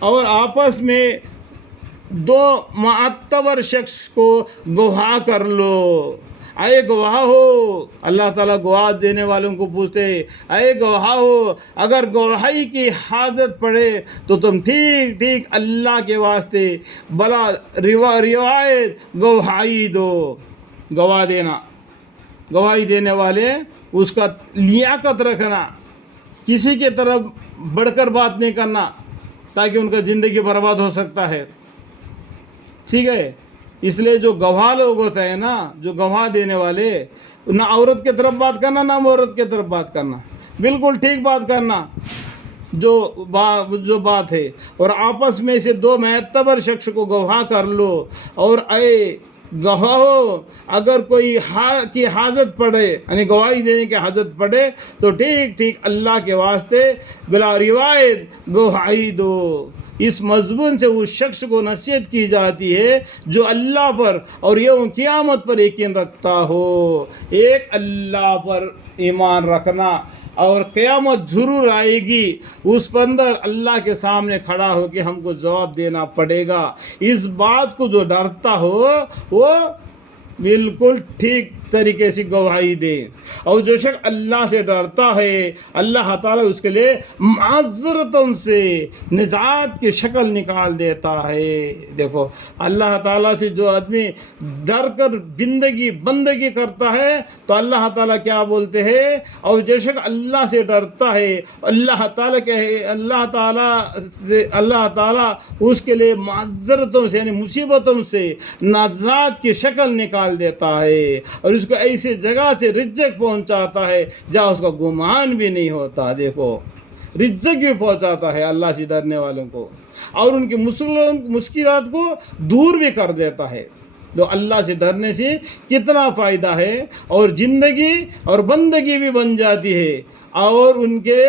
اور آپس میں دو معتبر شخص کو گواہ کر لو. اے گواہ ہو، اللہ تعالیٰ گواہ دینے والوں کو پوچھتے، اے گواہ ہو، اگر گواہی کی حاجت پڑے تو تم ٹھیک ٹھیک اللہ کے واسطے بلا روایت گواہی دو. گواہ دینا، گواہی دینے والے اس کا لیاقت رکھنا، کسی کی طرف بڑھ کر بات نہیں کرنا تاکہ ان کا زندگی برباد ہو سکتا ہے. ٹھیک ہے، اس لیے جو گواہ لوگ ہوتے ہیں نا، جو گواہ دینے والے، نہ عورت کی طرف بات کرنا نہ عورت کی طرف بات کرنا، بالکل ٹھیک بات کرنا جو بات ہے. اور آپس میں سے دو معتبر شخص کو گواہ کر لو. اور اے گواہ ہو، اگر کوئی کی حاجت پڑے، یعنی گواہی دینے کی حاجت پڑے تو ٹھیک ٹھیک اللہ کے واسطے بلا روایت گواہی دو. اس مضمون سے اس شخص کو نصیحت کی جاتی ہے جو اللہ پر اور یوم قیامت پر یقین رکھتا ہو. ایک اللہ پر ایمان رکھنا، اور قیامت ضرور آئے گی، اس بندر اللہ کے سامنے کھڑا ہو کے ہم کو جواب دینا پڑے گا. اس بات کو جو ڈرتا ہو وہ بالکل ٹھیک طریقے سے گواہی دے. اور جو شخص اللہ سے ڈرتا ہے، اللہ تعالیٰ اس کے لیے معذرتوں سے نجات کی شکل نکال دیتا ہے. دیکھو، اللہ تعالیٰ سے جو آدمی ڈر کر زندگی بندگی کرتا ہے تو اللہ تعالیٰ کیا بولتے ہیں، اور جو شخص اللہ سے ڈرتا ہے اللہ تعالیٰ اس کے لیے معذرتوں سے، یعنی مصیبتوں سے نجات کی شکل نکال دیتا ہے، اور اس کو ایسی جگہ سے رزق پہنچاتا ہے جہاں اس کا گمان بھی نہیں ہوتا. دیکھو، رزق بھی پہنچاتا ہے اللہ سے ڈرنے والوں کو، اور ان کی مشکلات کو دور بھی کر دیتا ہے. تو اللہ سے ڈرنے سے کتنا فائدہ ہے، اور زندگی اور بندگی بھی بن جاتی ہے، اور ان کے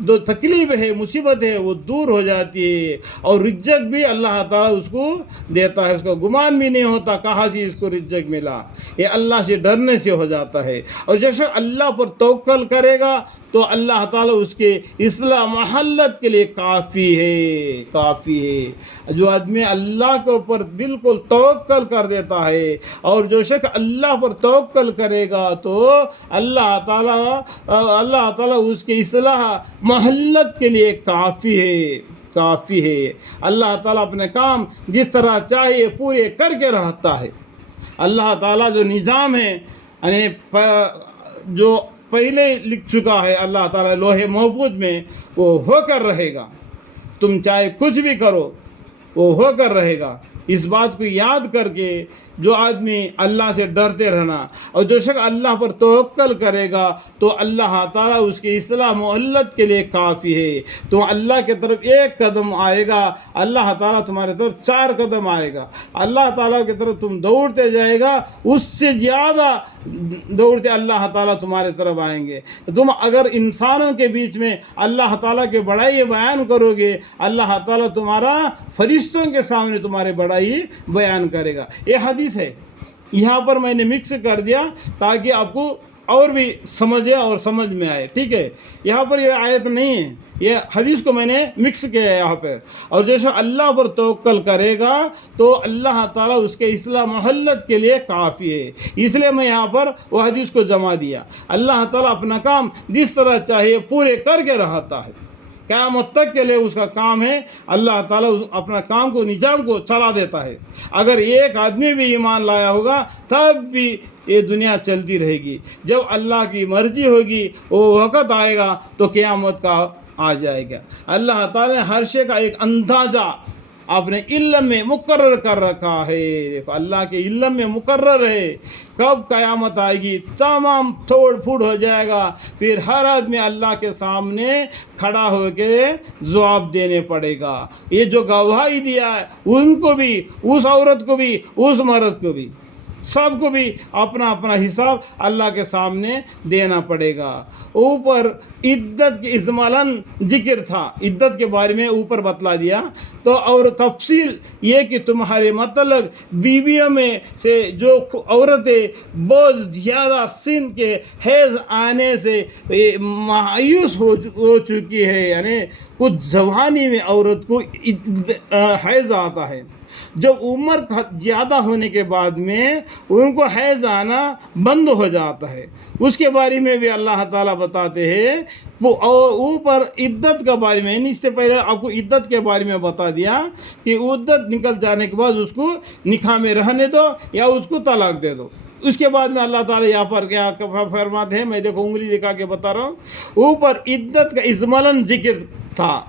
جو تکلیف ہے، مصیبت ہے، وہ دور ہو جاتی ہے، اور رزق بھی اللہ تعالیٰ اس کو دیتا ہے. اس کا گمان بھی نہیں ہوتا کہاں سے اس کو رزق ملا. یہ اللہ سے ڈرنے سے ہو جاتا ہے. اور جیسے اللہ پر توکل کرے گا تو اللہ تعالیٰ اس کے اصلاح محلت کے لیے کافی ہے. جو آدمی اللہ کے اوپر بالکل توکل کر دیتا ہے، اور جو شخص اللہ پر توکل کرے گا تو اللہ تعالیٰ اس کے اصلاح محلت کے لیے کافی ہے. اللہ تعالیٰ اپنے کام جس طرح چاہیے پورے کر کے رہتا ہے. اللہ تعالیٰ جو نظام ہے، یعنی جو پہلے لکھ چکا ہے اللہ تعالیٰ لوح محفوظ میں، وہ ہو کر رہے گا. تم چاہے کچھ بھی کرو وہ ہو کر رہے گا. اس بات کو یاد کر کے جو آدمی اللہ سے ڈرتے رہنا، اور جو شخص اللہ پر توکل کرے گا تو اللہ تعالیٰ اس کی اصلاح محلت کے لیے کافی ہے. تو اللہ کی طرف ایک قدم آئے گا، اللہ تعالیٰ تمہارے طرف 4 قدم آئے گا. اللہ تعالیٰ کی طرف تم دوڑتے جائے گا، اس سے زیادہ دوڑتے اللہ تعالیٰ تمہارے طرف آئیں گے. تم اگر انسانوں کے بیچ میں اللہ تعالیٰ کے بڑائی بیان کرو گے، اللہ تعالیٰ تمہارا فرشتوں کے سامنے تمہارے بڑائی بیان کرے گا. یہ حدیث ہے، یہاں پر میں نے مکس کر دیا تاکہ آپ کو اور بھی سمجھے اور سمجھ میں آئے. ٹھیک ہے، یہاں پر یہ آیت نہیں ہے، یہ حدیث کو میں نے مکس کیا ہے یہاں پر. اور جیسے اللہ پر توکل کرے گا تو اللہ تعالیٰ اس کے اصلاح محلت کے لیے کافی ہے. اس لیے میں یہاں پر وہ حدیث کو جمع دیا. اللہ تعالیٰ اپنا کام جس طرح چاہیے پورے کر کے رہتا ہے. قیامت تک کے لیے اس کا کام ہے. اللہ تعالیٰ اپنا کام کو، نظام کو چلا دیتا ہے. اگر ایک آدمی بھی ایمان لایا ہوگا تب بھی یہ دنیا چلتی رہے گی. جب اللہ کی مرضی ہوگی، وہ وقت آئے گا تو قیامت کا آ جائے گا. اللہ تعالیٰ نے ہر شے کا ایک اندازہ اپنے علم میں مقرر کر رکھا ہے. دیکھو، اللہ کے علم میں مقرر ہے کب قیامت آئے گی، تمام توڑ پھوڑ ہو جائے گا. پھر ہر آدمی اللہ کے سامنے کھڑا ہو کے جواب دینے پڑے گا. یہ جو گواہی دیا ہے ان کو بھی، اس عورت کو بھی، اس مرد کو بھی، سب کو بھی اپنا اپنا حساب اللہ کے سامنے دینا پڑے گا۔ اوپر عدت کے اجمالاً ذکر تھا، عدت کے بارے میں اوپر بتلا دیا، تو اور تفصیل یہ کہ تمہارے مطلب بیویوں میں سے جو عورتیں بہت زیادہ سن کے حیض آنے سے مایوس ہو چکی ہے، یعنی کچھ جوانی میں عورت کو حیض آتا ہے، جب عمر زیادہ ہونے کے بعد میں ان کو حیض آنا بند ہو جاتا ہے، اس کے بارے میں بھی اللہ تعالیٰ بتاتے ہیں۔ وہ اوپر عدت کے بارے میں، اس سے پہلے آپ کو عدت کے بارے میں بتا دیا کہ عدت نکل جانے کے بعد اس کو نکاح میں رہنے دو یا اس کو طلاق دے دو۔ اس کے بعد میں اللہ تعالیٰ یہاں پر کیا فرماتے ہیں، میں دیکھو انگلی دکھا کے بتا رہا ہوں، اوپر عدت کا اجمالاً ذکر تھا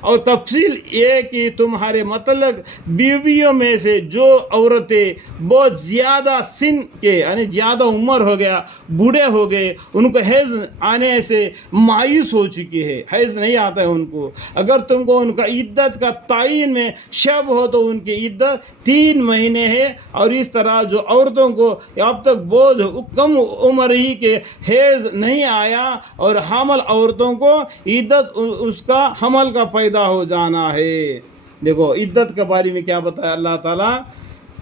اور تفصیل یہ کہ تمہارے مطلق بیویوں میں سے جو عورتیں بہت زیادہ سن کے یعنی زیادہ عمر ہو گیا، بوڑھے ہو گئے، ان کو حیض آنے سے مایوس ہو چکی ہے، حیض نہیں آتا ہے ان کو، اگر تم کو ان کا عدت کا تعین میں شب ہو تو ان کی عدت 3 مہینے ہے۔ اور اس طرح جو عورتوں کو اب تک بہت کم عمر ہی کے حیض نہیں آیا اور حامل عورتوں کو عدت اس کا حمل کا پیدا ہو جانا ہے۔ دیکھو عدت کے بارے میں کیا بتایا اللہ تعالیٰ،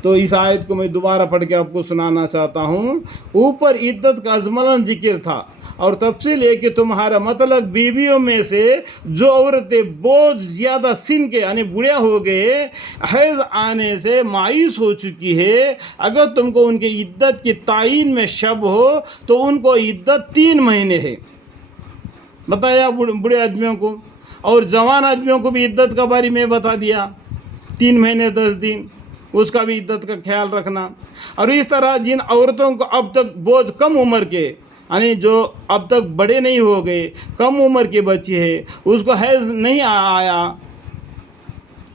تو اس آیت کو میں دوبارہ پڑھ کے آپ کو سنانا چاہتا ہوں۔ اوپر عدت کا اجملاً ذکر تھا اور تفصیل ہے کہ تمہارا مطلب بیویوں میں سے جو عورتیں بہت زیادہ سن کے یعنی بوڑھے ہو گئے، حیض آنے سے مایوس ہو چکی ہے، اگر تم کو ان کی عدت کی تعین میں شب ہو تو ان کو عدت 3 مہینے ہے، بتایا بوڑھے آدمیوں کو، اور جوان آدمیوں کو بھی عدت کا بارے میں بتا دیا 3 مہینے 10 دن، اس کا بھی عدت کا خیال رکھنا۔ اور اس طرح جن عورتوں کو اب تک بہت کم عمر کے یعنی جو اب تک بڑے نہیں ہو گئے، کم عمر کے بچے ہیں، اس کو حیض نہیں آیا،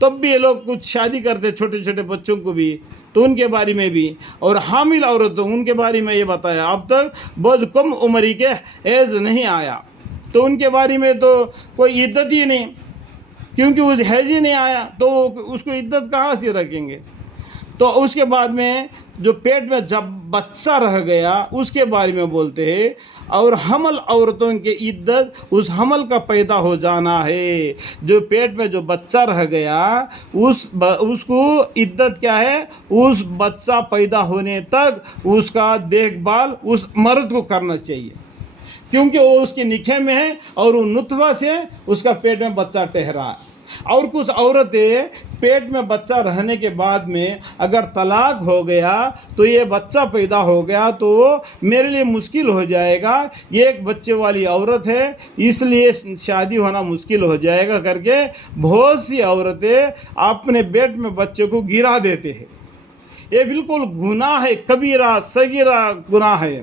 تب بھی یہ لوگ کچھ شادی کرتے چھوٹے چھوٹے بچوں کو بھی، تو ان کے بارے میں بھی، اور حامل عورتوں ان کے بارے میں یہ بتایا اب تک بہت کم عمری کے حیض نہیں آیا، تو ان کے بارے میں تو کوئی عدت ہی نہیں، کیونکہ وہ حیض ہی نہیں آیا تو اس کو عدت کہاں سے رکھیں گے۔ تو اس کے بعد میں جو پیٹ میں جب بچہ رہ گیا اس کے بارے میں بولتے ہیں، اور حمل عورتوں کی عدت اس حمل کا پیدا ہو جانا ہے، جو پیٹ میں جو بچہ رہ گیا اس کو عدت کیا ہے، اس بچہ پیدا ہونے تک اس کا دیکھ بھال اس مرد کو کرنا چاہیے، کیونکہ وہ اس کے نکاح میں ہے اور وہ نطفہ سے اس کا پیٹ میں بچہ ٹھہرا ہے۔ اور کچھ عورتیں پیٹ میں بچہ رہنے کے بعد میں اگر طلاق ہو گیا تو یہ بچہ پیدا ہو گیا تو میرے لیے مشکل ہو جائے گا، یہ ایک بچے والی عورت ہے اس لیے شادی ہونا مشکل ہو جائے گا کر کے بہت سی عورتیں اپنے پیٹ میں بچے کو گرا دیتے ہیں۔ یہ بالکل گناہ ہے، کبیرہ صغیرہ گناہ ہے،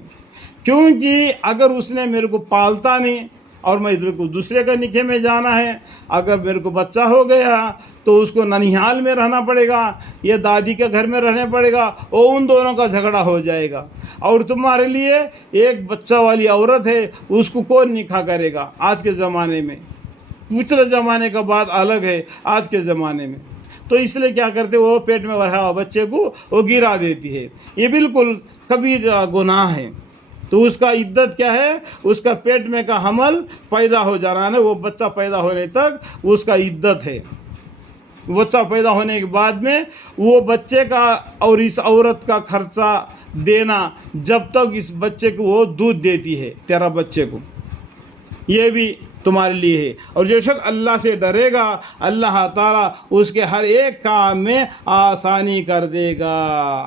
کیونکہ اگر اس نے میرے کو پالتا نہیں اور میں ادھر کو دوسرے کا نکاح میں جانا ہے، اگر میرے کو بچہ ہو گیا تو اس کو ننیحال میں رہنا پڑے گا یا دادی کے گھر میں رہنا پڑے گا، اور ان دونوں کا جھگڑا ہو جائے گا، اور تمہارے لیے ایک بچہ والی عورت ہے اس کو کون نکاح کرے گا آج کے زمانے میں، پچھلے زمانے کا بات الگ ہے آج کے زمانے میں۔ تو اس لیے کیا کرتے وہ پیٹ میں رہا ہوا بچے کو وہ گرا دیتی ہے، یہ بالکل کبیرہ گناہ ہے۔ تو اس کا عدت کیا ہے، اس کا پیٹ میں کا حمل پیدا ہو جانا ہے، وہ بچہ پیدا ہونے تک اس کا عدت ہے۔ بچہ پیدا ہونے کے بعد میں وہ بچے کا اور اس عورت کا خرچہ دینا جب تک اس بچے کو وہ دودھ دیتی ہے، تیرا بچے کو، یہ بھی تمہارے لیے ہے۔ اور جو شخص اللہ سے ڈرے گا اللہ تعالیٰ اس کے ہر ایک کام میں آسانی کر دے گا۔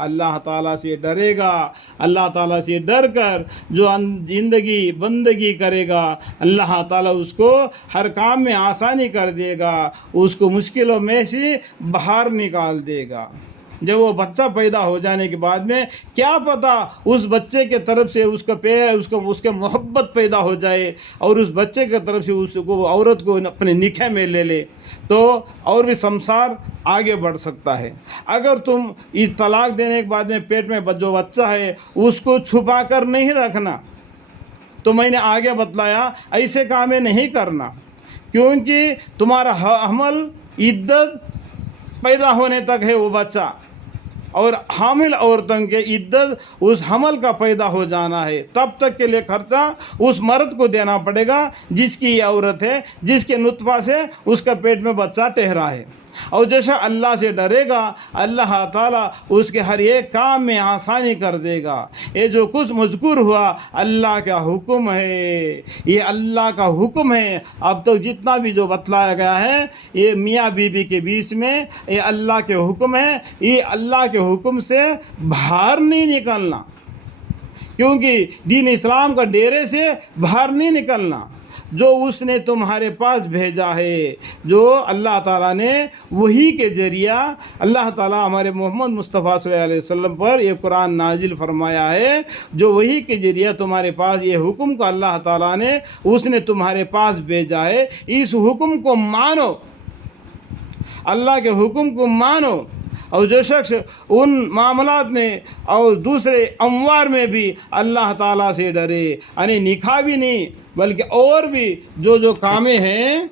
اللہ تعالیٰ سے ڈرے گا، اللہ تعالیٰ سے ڈر کر جو زندگی بندگی کرے گا اللہ تعالیٰ اس کو ہر کام میں آسانی کر دے گا، اس کو مشکلوں میں سے باہر نکال دے گا۔ جب وہ بچہ پیدا ہو جانے کے بعد میں کیا پتہ اس بچے کے طرف سے اس کے محبت پیدا ہو جائے اور اس بچے کے طرف سے اس کو عورت کو اپنے نکاح میں لے لے تو اور بھی سمسار آگے بڑھ سکتا ہے۔ اگر تم اس طلاق دینے کے بعد میں پیٹ میں جو بچہ ہے اس کو چھپا کر نہیں رکھنا، تو میں نے آگے بتلایا ایسے کام نہیں کرنا، کیونکہ تمہارا حمل عدت پیدا ہونے تک ہے وہ بچہ، اور حامل عورتوں کے عدت اس حمل کا پیدا ہو جانا ہے، تب تک کے لیے خرچہ اس مرد کو دینا پڑے گا جس کی یہ عورت ہے، جس کے نطفہ سے اس کا پیٹ میں بچہ ٹھہرا ہے۔ اور جیسا اللہ سے ڈرے گا اللہ تعالیٰ اس کے ہر ایک کام میں آسانی کر دے گا۔ یہ جو کچھ مذکور ہوا اللہ کا حکم ہے، یہ اللہ کا حکم ہے۔ اب تو جتنا بھی جو بتلایا گیا ہے یہ میاں بیوی کے بیچ میں یہ اللہ کے حکم ہے، یہ اللہ کے حکم سے باہر نہیں نکلنا، کیونکہ دین اسلام کا ڈیرے سے باہر نہیں نکلنا۔ جو اس نے تمہارے پاس بھیجا ہے، جو اللہ تعالیٰ نے وہی کے ذریعہ اللہ تعالیٰ ہمارے محمد مصطفیٰ صلی اللہ علیہ وسلم پر یہ قرآن نازل فرمایا ہے، جو وہی کے ذریعہ تمہارے پاس یہ حکم کو اللہ تعالیٰ نے اس نے تمہارے پاس بھیجا ہے، اس حکم کو مانو، اللہ کے حکم کو مانو۔ اور جو شخص ان معاملات میں اور دوسرے اموار میں بھی اللہ تعالیٰ سے ڈرے، یعنی نکاح بھی نہیں بلکہ اور بھی جو کامیں ہیں